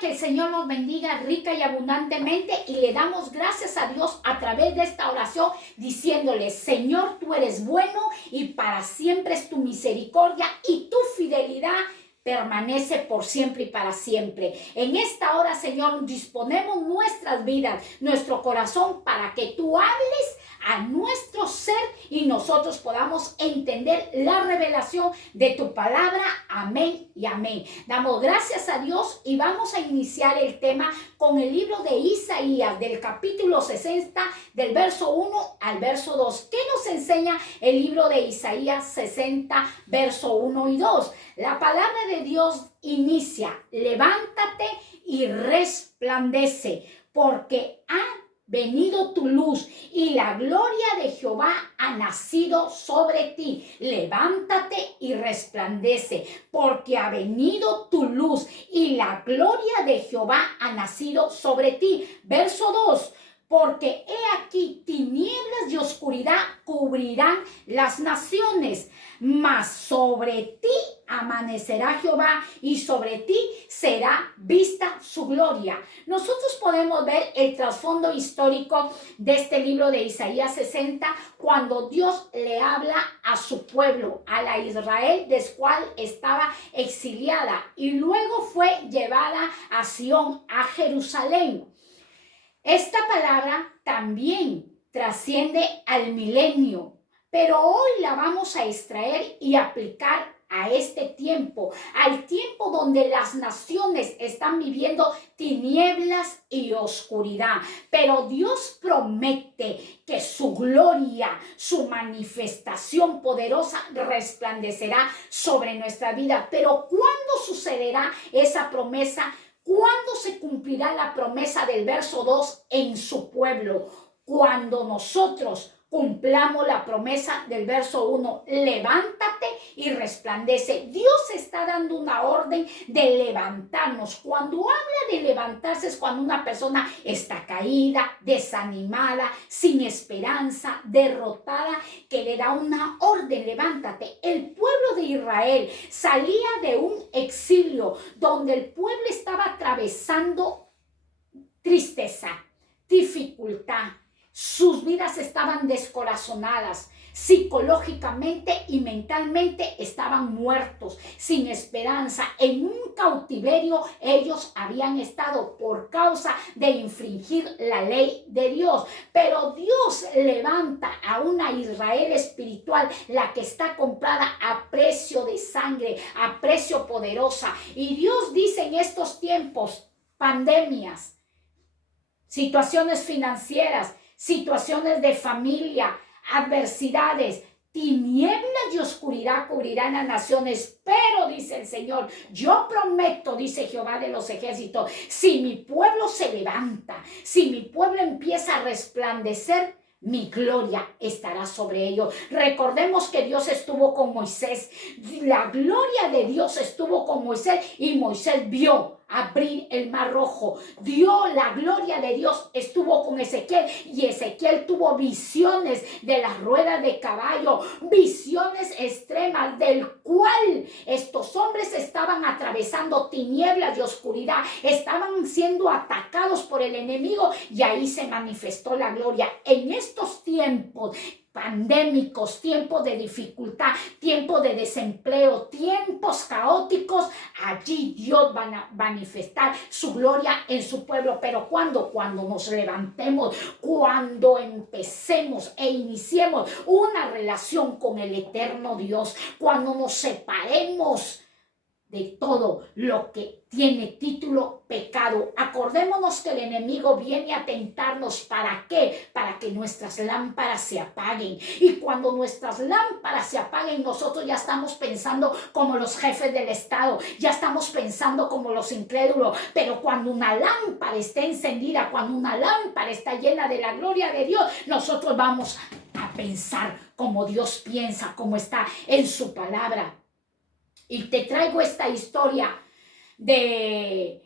que el Señor nos bendiga rica y abundantemente y le damos gracias a Dios a través de esta oración diciéndole: Señor, tú eres bueno y para siempre es tu misericordia y tu fidelidad permanece por siempre y para siempre. En esta hora, Señor, disponemos nuestras vidas, nuestro corazón, para que tú hables a nuestro ser y nosotros podamos entender la revelación de tu palabra. Amén y amén. Damos gracias a Dios y vamos a iniciar el tema con el libro de Isaías, del capítulo 60, del verso 1 al verso 2. ¿Qué nos enseña el libro de Isaías 60, verso 1 y 2? La palabra de Dios inicia: levántate y resplandece, porque ha venido tu luz y la gloria de Jehová ha nacido sobre ti. Levántate y resplandece, porque ha venido tu luz y la gloria de Jehová ha nacido sobre ti. Verso 2. Porque he aquí tinieblas y oscuridad cubrirán las naciones, mas sobre ti amanecerá Jehová y sobre ti será vista su gloria. Nosotros podemos ver el trasfondo histórico de este libro de Isaías 60, cuando Dios le habla a su pueblo, a la Israel, del cual estaba exiliada y luego fue llevada a Sión, a Jerusalén. Esta palabra también trasciende al milenio, pero hoy la vamos a extraer y aplicar a este tiempo, al tiempo donde las naciones están viviendo tinieblas y oscuridad. Pero Dios promete que su gloria, su manifestación poderosa resplandecerá sobre nuestra vida. Pero ¿cuándo sucederá esa promesa? ¿Cuándo se cumplirá la promesa del verso 2 en su pueblo? Cuando nosotros cumplamos la promesa del verso 1, levántate y resplandece. Dios está dando una orden de levantarnos. Cuando habla de levantarse es cuando una persona está caída, desanimada, sin esperanza, derrotada, que le da una orden: levántate. El pueblo de Israel salía de un exilio donde el pueblo estaba atravesando tristeza, dificultad. Sus vidas estaban descorazonadas, psicológicamente y mentalmente estaban muertos, sin esperanza. En un cautiverio ellos habían estado por causa de infringir la ley de Dios. Pero Dios levanta a una Israel espiritual, la que está comprada a precio de sangre, a precio poderosa. Y Dios dice en estos tiempos: pandemias, situaciones financieras, situaciones de familia, adversidades, tinieblas y oscuridad cubrirán las naciones. Pero dice el Señor: yo prometo, dice Jehová de los ejércitos, si mi pueblo se levanta, si mi pueblo empieza a resplandecer, mi gloria estará sobre ellos. Recordemos que Dios estuvo con Moisés. La gloria de Dios estuvo con Moisés y Moisés vio abrir el mar rojo. La gloria de Dios estuvo con Ezequiel y Ezequiel tuvo visiones de las ruedas de caballo, visiones extremas del cual estos hombres estaban atravesando tinieblas y oscuridad, estaban siendo atacados por el enemigo y ahí se manifestó la gloria. En estos tiempos pandémicos, tiempos de dificultad, tiempos de desempleo, tiempos caóticos, allí Dios va a manifestar su gloria en su pueblo. Pero ¿cuándo? Cuando nos levantemos, cuando empecemos e iniciemos una relación con el eterno Dios, cuando nos separemos de todo lo que tiene título pecado. Acordémonos que el enemigo viene a tentarnos. ¿Para qué? Para que nuestras lámparas se apaguen. Y cuando nuestras lámparas se apaguen, nosotros ya estamos pensando como los jefes del Estado, ya estamos pensando como los incrédulos. Pero cuando una lámpara está encendida, cuando una lámpara está llena de la gloria de Dios, nosotros vamos a pensar como Dios piensa, como está en su palabra. Y te traigo esta historia de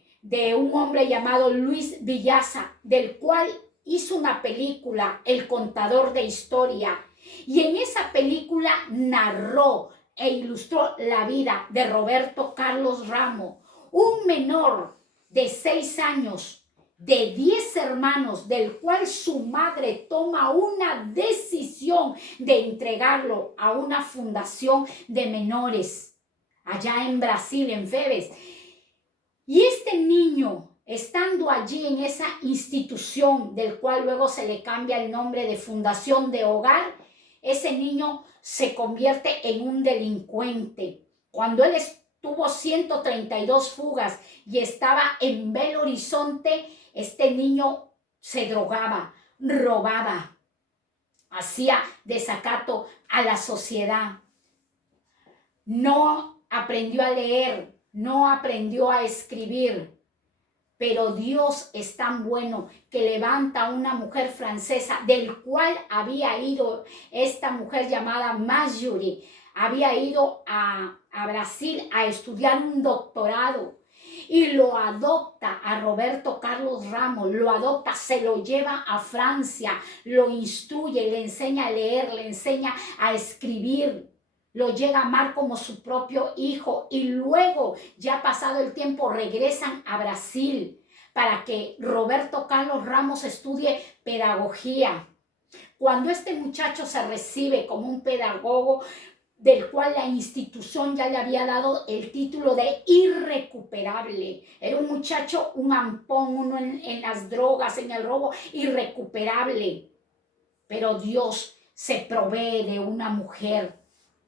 un hombre llamado Luis Villaza, del cual hizo una película, El Contador de Historia. Y en esa película narró e ilustró la vida de Roberto Carlos Ramos, un menor de 6 años, de 10 hermanos, del cual su madre toma una decisión de entregarlo a una fundación de menores allá en Brasil, en Febes. Y este niño, estando allí en esa institución, del cual luego se le cambia el nombre de Fundación de Hogar, ese niño se convierte en un delincuente. Cuando él tuvo 132 fugas y estaba en Belo Horizonte, este niño se drogaba, robaba, hacía desacato a la sociedad. No aprendió a leer, no aprendió a escribir, pero Dios es tan bueno que levanta a una mujer francesa, del cual había ido esta mujer llamada Marjorie, había ido a Brasil a estudiar un doctorado y lo adopta a Roberto Carlos Ramos, lo adopta, se lo lleva a Francia, lo instruye, le enseña a leer, le enseña a escribir. Lo llega a amar como su propio hijo y luego, ya pasado el tiempo, regresan a Brasil para que Roberto Carlos Ramos estudie pedagogía. Cuando este muchacho se recibe como un pedagogo, del cual la institución ya le había dado el título de irrecuperable. Era un muchacho, un ampón, uno en las drogas, en el robo, irrecuperable. Pero Dios se provee de una mujer.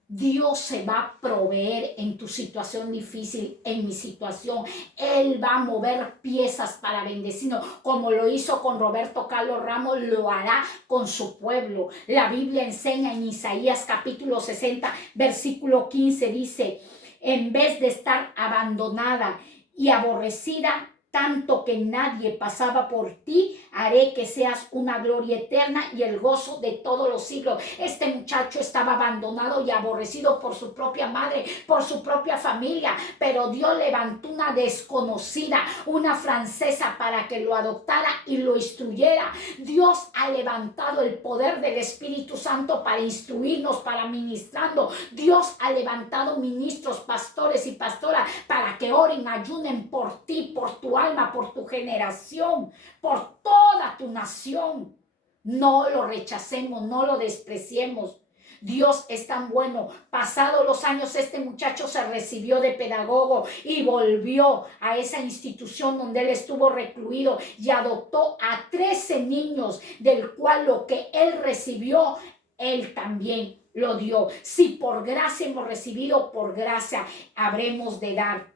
Dios se va a proveer en tu situación difícil, en mi situación. Él va a mover piezas para bendecirnos, como lo hizo con Roberto Carlos Ramos, lo hará con su pueblo. La Biblia enseña en Isaías capítulo 60, versículo 15, dice: en vez de estar abandonada y aborrecida, tanto que nadie pasaba por ti, haré que seas una gloria eterna y el gozo de todos los siglos. Este muchacho estaba abandonado y aborrecido por su propia madre, por su propia familia, pero Dios levantó una desconocida, una francesa, para que lo adoptara y lo instruyera. Dios ha levantado el poder del Espíritu Santo para instruirnos, para ministrarnos. Dios ha levantado ministros, pastores y pastoras para que oren, ayunen por ti, por tu alma, por tu generación, por toda tu nación. No lo rechacemos, no lo despreciemos. Dios es tan bueno. Pasados los años, este muchacho se recibió de pedagogo y volvió a esa institución donde él estuvo recluido y adoptó a 13 niños, del cual lo que él recibió, él también lo dio. Si por gracia hemos recibido, por gracia habremos de dar.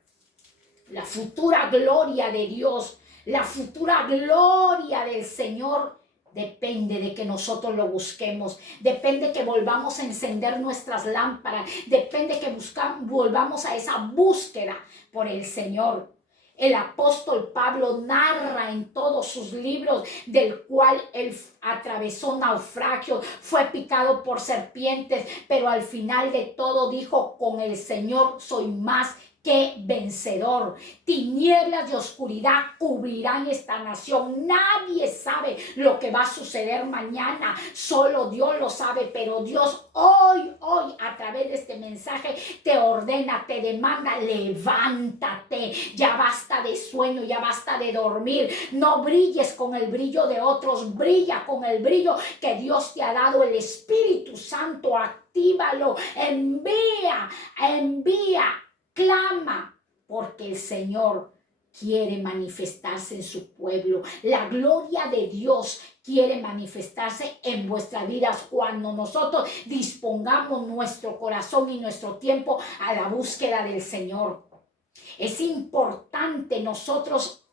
La futura gloria de Dios, la futura gloria del Señor, depende de que nosotros lo busquemos, depende que volvamos a encender nuestras lámparas, depende que volvamos a esa búsqueda por el Señor. El apóstol Pablo narra en todos sus libros del cual él atravesó naufragios, fue picado por serpientes, pero al final de todo dijo: con el Señor soy más que vencedor. Tinieblas de oscuridad cubrirán esta nación. Nadie sabe lo que va a suceder mañana, solo Dios lo sabe, pero Dios hoy, a través de este mensaje te ordena, te demanda: levántate, ya basta de sueño, ya basta de dormir, no brilles con el brillo de otros, brilla con el brillo que Dios te ha dado. El Espíritu Santo, actívalo, envía, clama, porque el Señor quiere manifestarse en su pueblo. La gloria de Dios quiere manifestarse en vuestras vidas cuando nosotros dispongamos nuestro corazón y nuestro tiempo a la búsqueda del Señor. Es importante nosotros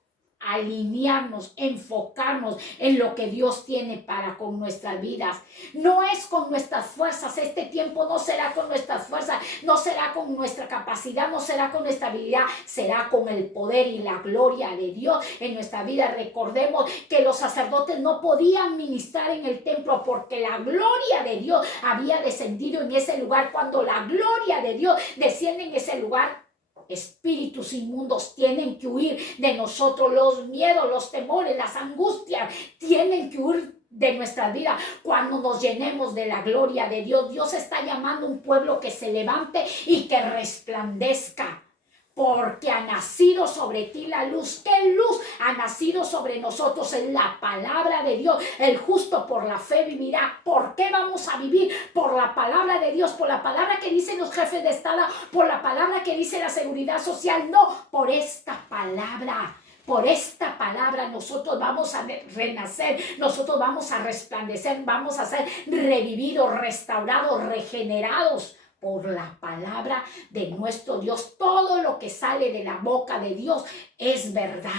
alinearnos, enfocarnos en lo que Dios tiene para con nuestras vidas. No es con nuestras fuerzas, este tiempo no será con nuestras fuerzas, no será con nuestra capacidad, no será con nuestra habilidad, será con el poder y la gloria de Dios en nuestra vida. Recordemos que los sacerdotes no podían ministrar en el templo porque la gloria de Dios había descendido en ese lugar. Cuando la gloria de Dios desciende en ese lugar, espíritus inmundos tienen que huir de nosotros. Los miedos, los temores, las angustias tienen que huir de nuestra vida cuando nos llenemos de la gloria de Dios. Dios está llamando a un pueblo que se levante y que resplandezca. porque ha nacido sobre ti la luz. ¿Qué luz ha nacido sobre nosotros? Es la palabra de Dios. El justo por la fe vivirá. ¿Por qué vamos a vivir? Por la palabra de Dios, por la palabra que dicen los jefes de Estado, por la palabra que dice la seguridad social. No, por esta palabra. Por esta palabra nosotros vamos a renacer, nosotros vamos a resplandecer, vamos a ser revividos, restaurados, regenerados por la palabra de nuestro Dios. Todo lo que sale de la boca de Dios es verdad.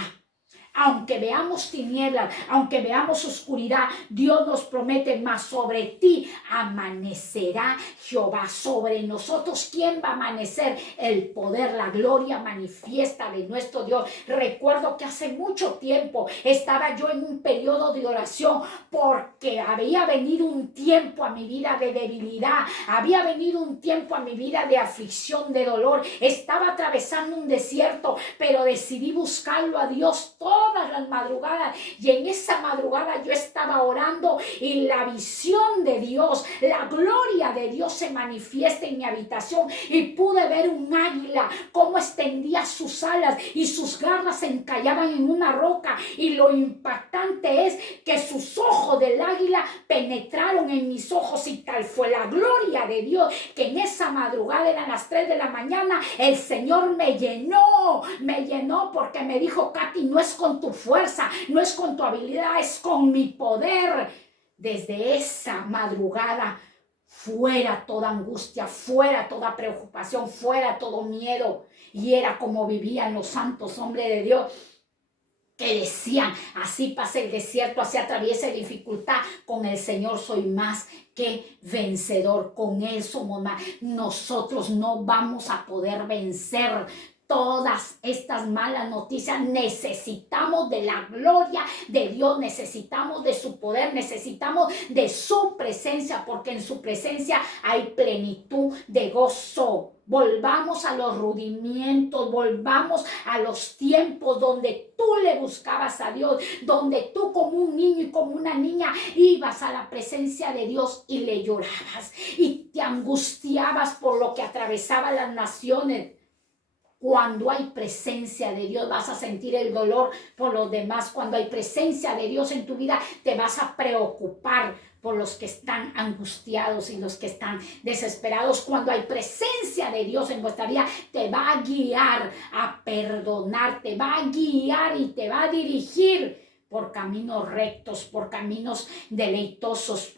Aunque veamos tinieblas, aunque veamos oscuridad, Dios nos promete, más sobre ti amanecerá Jehová. Sobre nosotros, ¿quién va a amanecer? El poder, la gloria manifiesta de nuestro Dios. Recuerdo que hace mucho tiempo estaba yo en un periodo de oración porque había venido un tiempo a mi vida de debilidad, había venido un tiempo a mi vida de aflicción, de dolor. Estaba atravesando un desierto, pero decidí buscarlo a Dios todas las madrugadas, y en esa madrugada yo estaba orando y la visión de Dios, la gloria de Dios se manifiesta en mi habitación, y pude ver un águila cómo extendía sus alas y sus garras se encallaban en una roca, y lo impactante es que sus ojos del águila penetraron en mis ojos, y tal fue la gloria de Dios que en esa madrugada, eran las 3 de la mañana, el Señor me llenó porque me dijo: Katy, no es con tu fuerza, no es con tu habilidad, es con mi poder. Desde esa madrugada, fuera toda angustia, fuera toda preocupación, fuera todo miedo. Y era como vivían los santos hombres de Dios, que decían: así pase el desierto, así atraviese dificultad, con el Señor soy más que vencedor, con Él somos más. Nosotros no vamos a poder vencer todas estas malas noticias. Necesitamos de la gloria de Dios, necesitamos de su poder, necesitamos de su presencia, porque en su presencia hay plenitud de gozo. Volvamos a los rudimentos, volvamos a los tiempos donde tú le buscabas a Dios, donde tú como un niño y como una niña ibas a la presencia de Dios y le llorabas y te angustiabas por lo que atravesaba las naciones. Cuando hay presencia de Dios vas a sentir el dolor por los demás. Cuando hay presencia de Dios en tu vida te vas a preocupar por los que están angustiados y los que están desesperados. Cuando hay presencia de Dios en vuestra vida te va a guiar a perdonar, te va a guiar y te va a dirigir por caminos rectos, por caminos deleitosos.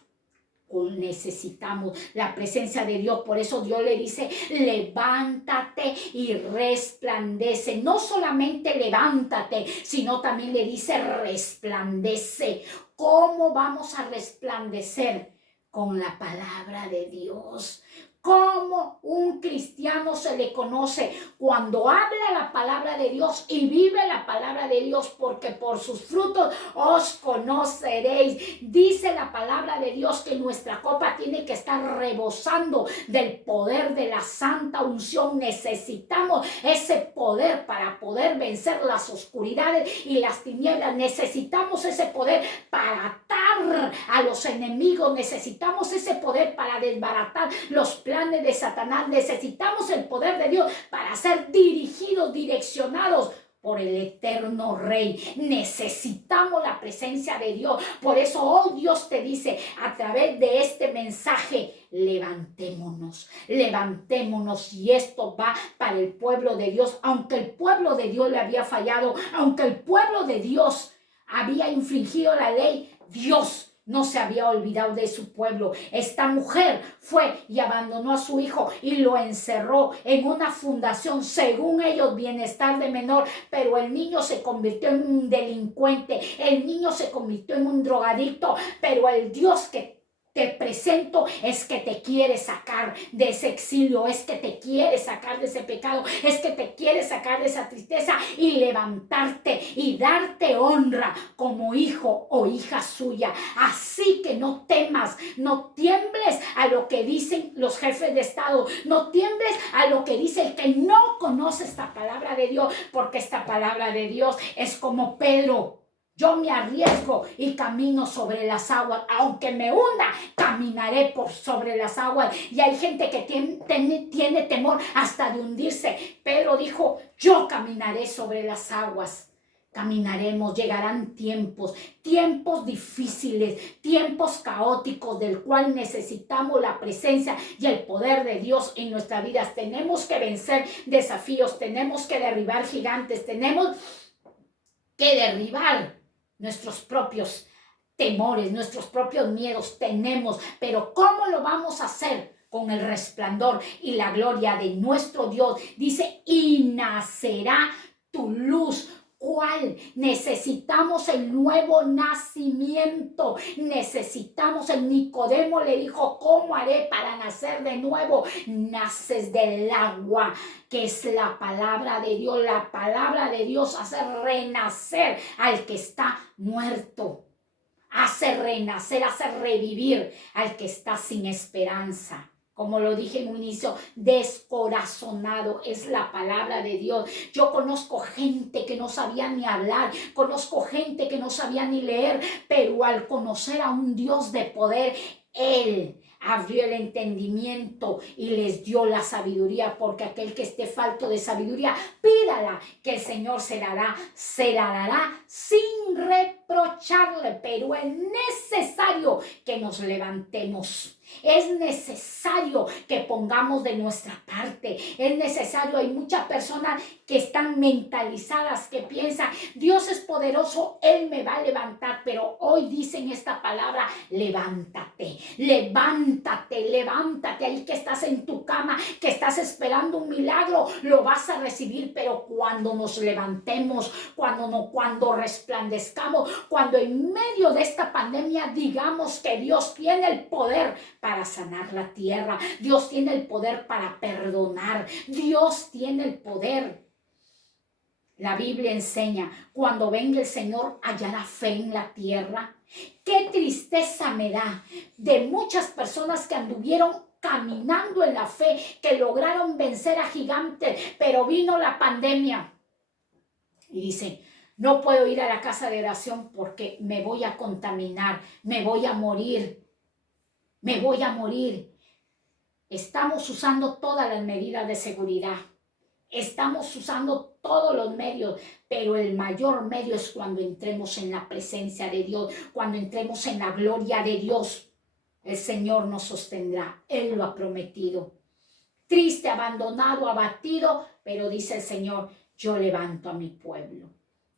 Necesitamos la presencia de Dios. Por eso Dios le dice: levántate y resplandece. No solamente levántate, sino también le dice: resplandece. ¿Cómo vamos a resplandecer? Con la palabra de Dios. ¿Cómo un cristiano se le conoce? Cuando habla la palabra de Dios y vive la palabra de Dios, porque por sus frutos os conoceréis. Dice la palabra de Dios que nuestra copa tiene que estar rebosando del poder de la santa unción. Necesitamos ese poder para poder vencer las oscuridades y las tinieblas. Necesitamos ese poder para atar a los enemigos. Necesitamos ese poder para desbaratar los planes de Satanás. Necesitamos el poder de Dios para ser dirigidos, direccionados por el eterno Rey. Necesitamos la presencia de Dios. Por eso hoy Dios te dice a través de este mensaje: levantémonos, levantémonos. Y esto va para el pueblo de Dios. Aunque el pueblo de Dios le había fallado, aunque el pueblo de Dios había infringido la ley, Dios no se había olvidado de su pueblo. Esta mujer fue y abandonó a su hijo y lo encerró en una fundación, según ellos, bienestar de menor, pero el niño se convirtió en un delincuente, el niño se convirtió en un drogadicto, pero el Dios que te presento es que te quiere sacar de ese exilio, es que te quiere sacar de ese pecado, es que te quiere sacar de esa tristeza y levantarte y darte honra como hijo o hija suya. Así que no temas, no tiembles a lo que dicen los jefes de Estado, no tiembles a lo que dice el que no conoce esta palabra de Dios, porque esta palabra de Dios es como Pedro. Yo me arriesgo y camino sobre las aguas. Aunque me hunda, caminaré por sobre las aguas. Y hay gente que tiene temor hasta de hundirse. Pedro dijo, yo caminaré sobre las aguas. Caminaremos, llegarán tiempos difíciles, tiempos caóticos del cual necesitamos la presencia y el poder de Dios en nuestras vidas. Tenemos que vencer desafíos, tenemos que derribar gigantes, tenemos que derribar nuestros propios temores, nuestros propios miedos tenemos, pero ¿cómo lo vamos a hacer? Con el resplandor y la gloria de nuestro Dios. Dice, y nacerá tu luz. ¿Cuál? Necesitamos el nuevo nacimiento. Necesitamos, el Nicodemo le dijo, ¿cómo haré para nacer de nuevo? Naces del agua, que es la palabra de Dios. La palabra de Dios hace renacer al que está muerto. Hace renacer, hace revivir al que está sin esperanza. Como lo dije en un inicio, descorazonado es la palabra de Dios. Yo conozco gente que no sabía ni hablar, conozco gente que no sabía ni leer, pero al conocer a un Dios de poder, Él abrió el entendimiento y les dio la sabiduría, porque aquel que esté falto de sabiduría, pídala, que el Señor se la dará sin reprocharle. Pero es necesario que nos levantemos. Es necesario que pongamos de nuestra parte. Es necesario, hay muchas personas que están mentalizadas, que piensan, Dios es poderoso, Él me va a levantar. Pero hoy dicen esta palabra, levántate, levántate, levántate. Ahí que estás en tu cama, que estás esperando un milagro, lo vas a recibir. Pero cuando nos levantemos, cuando resplandezcamos, cuando en medio de esta pandemia digamos que Dios tiene el poder para sanar la tierra, Dios tiene el poder para perdonar, Dios tiene el poder. La Biblia enseña, cuando venga el Señor, hallará fe en la tierra. Qué tristeza me da de muchas personas que anduvieron caminando en la fe, que lograron vencer a gigantes, pero vino la pandemia y dicen, no puedo ir a la casa de oración porque me voy a contaminar, me voy a morir. Me voy a morir. Estamos usando todas las medidas de seguridad. Estamos usando todos los medios, pero el mayor medio es cuando entremos en la presencia de Dios, cuando entremos en la gloria de Dios. El Señor nos sostendrá. Él lo ha prometido. Triste, abandonado, abatido, pero dice el Señor, yo levanto a mi pueblo.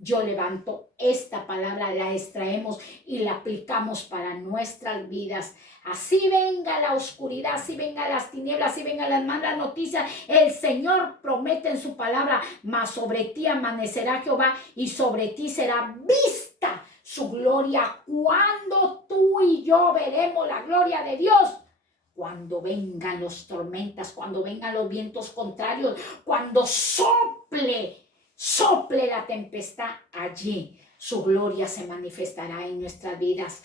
Yo levanto esta palabra, la extraemos y la aplicamos para nuestras vidas. Así venga la oscuridad, así venga las tinieblas, así vengan las malas noticias. El Señor promete en su palabra, mas sobre ti amanecerá Jehová y sobre ti será vista su gloria. Cuando tú y yo veremos la gloria de Dios. Cuando vengan las tormentas, cuando vengan los vientos contrarios, cuando sople la tempestad, allí su gloria se manifestará en nuestras vidas.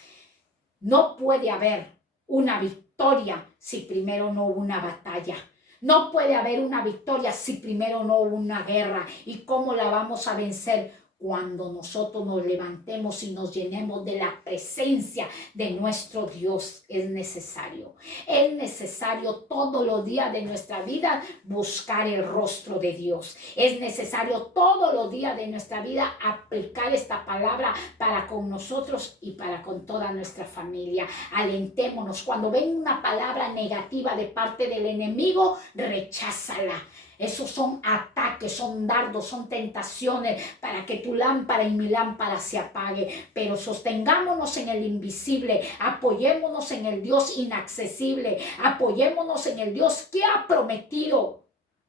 No puede haber una victoria si primero no hubo una batalla. No puede haber una victoria si primero no hubo una guerra. ¿Y cómo la vamos a vencer? Cuando nosotros nos levantemos y nos llenemos de la presencia de nuestro Dios. Es necesario todos los días de nuestra vida buscar el rostro de Dios. Es necesario todos los días de nuestra vida aplicar esta palabra para con nosotros y para con toda nuestra familia. Alentémonos. Cuando ven una palabra negativa de parte del enemigo, recházala. Esos son ataques, son dardos, son tentaciones para que tu lámpara y mi lámpara se apague. Pero sostengámonos en el invisible, apoyémonos en el Dios inaccesible, apoyémonos en el Dios que ha prometido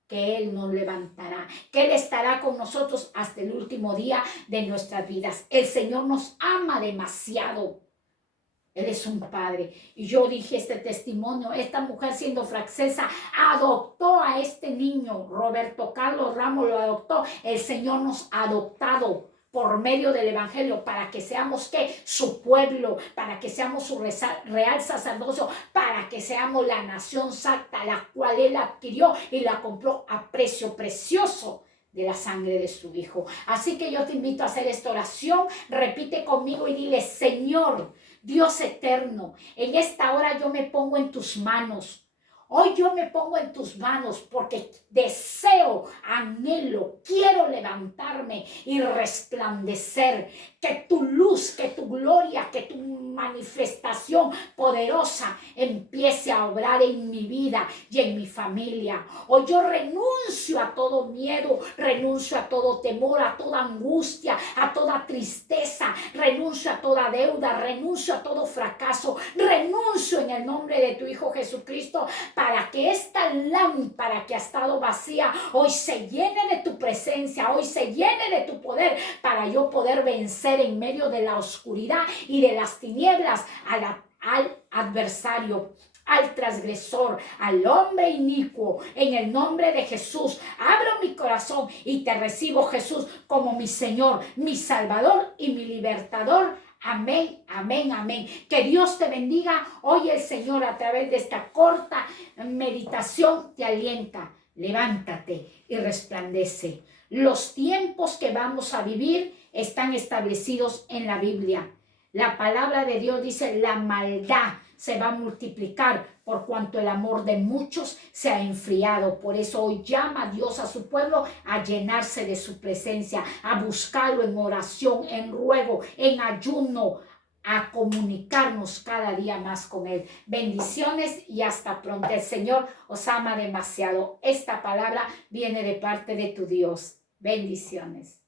que Él nos levantará, que Él estará con nosotros hasta el último día de nuestras vidas. El Señor nos ama demasiado. Él es un padre. Y yo dije este testimonio, esta mujer siendo francesa adoptó a este niño, Roberto Carlos Ramos lo adoptó. El Señor nos ha adoptado por medio del Evangelio para que seamos ¿qué? Su pueblo, para que seamos su real sacerdocio, para que seamos la nación santa, la cual Él adquirió y la compró a precio precioso de la sangre de su Hijo. Así que yo te invito a hacer esta oración. Repite conmigo y dile: Señor, Dios eterno, en esta hora yo me pongo en tus manos. Hoy yo me pongo en tus manos porque deseo, anhelo, quiero levantarme y resplandecer. Que tu luz, que tu gloria, que tu manifestación poderosa empiece a obrar en mi vida y en mi familia. Hoy yo renuncio a todo miedo, renuncio a todo temor, a toda angustia, a toda tristeza, renuncio a toda deuda, renuncio a todo fracaso, renuncio en el nombre de tu Hijo Jesucristo, para que esta lámpara que ha estado vacía hoy se llene de tu presencia, hoy se llene de tu poder, para yo poder vencer en medio de la oscuridad y de las tinieblas al adversario, al transgresor, al hombre inicuo. En el nombre de Jesús, abro mi corazón y te recibo, Jesús, como mi Señor, mi Salvador y mi libertador. Amén, amén, amén. Que Dios te bendiga. Hoy el Señor, a través de esta corta meditación, te alienta. Levántate y resplandece. Los tiempos que vamos a vivir están establecidos en la Biblia. La palabra de Dios dice: la maldad se va a multiplicar por cuanto el amor de muchos se ha enfriado. Por eso hoy llama a Dios a su pueblo a llenarse de su presencia, a buscarlo en oración, en ruego, en ayuno, a comunicarnos cada día más con Él. Bendiciones y hasta pronto. El Señor os ama demasiado. Esta palabra viene de parte de tu Dios. Bendiciones.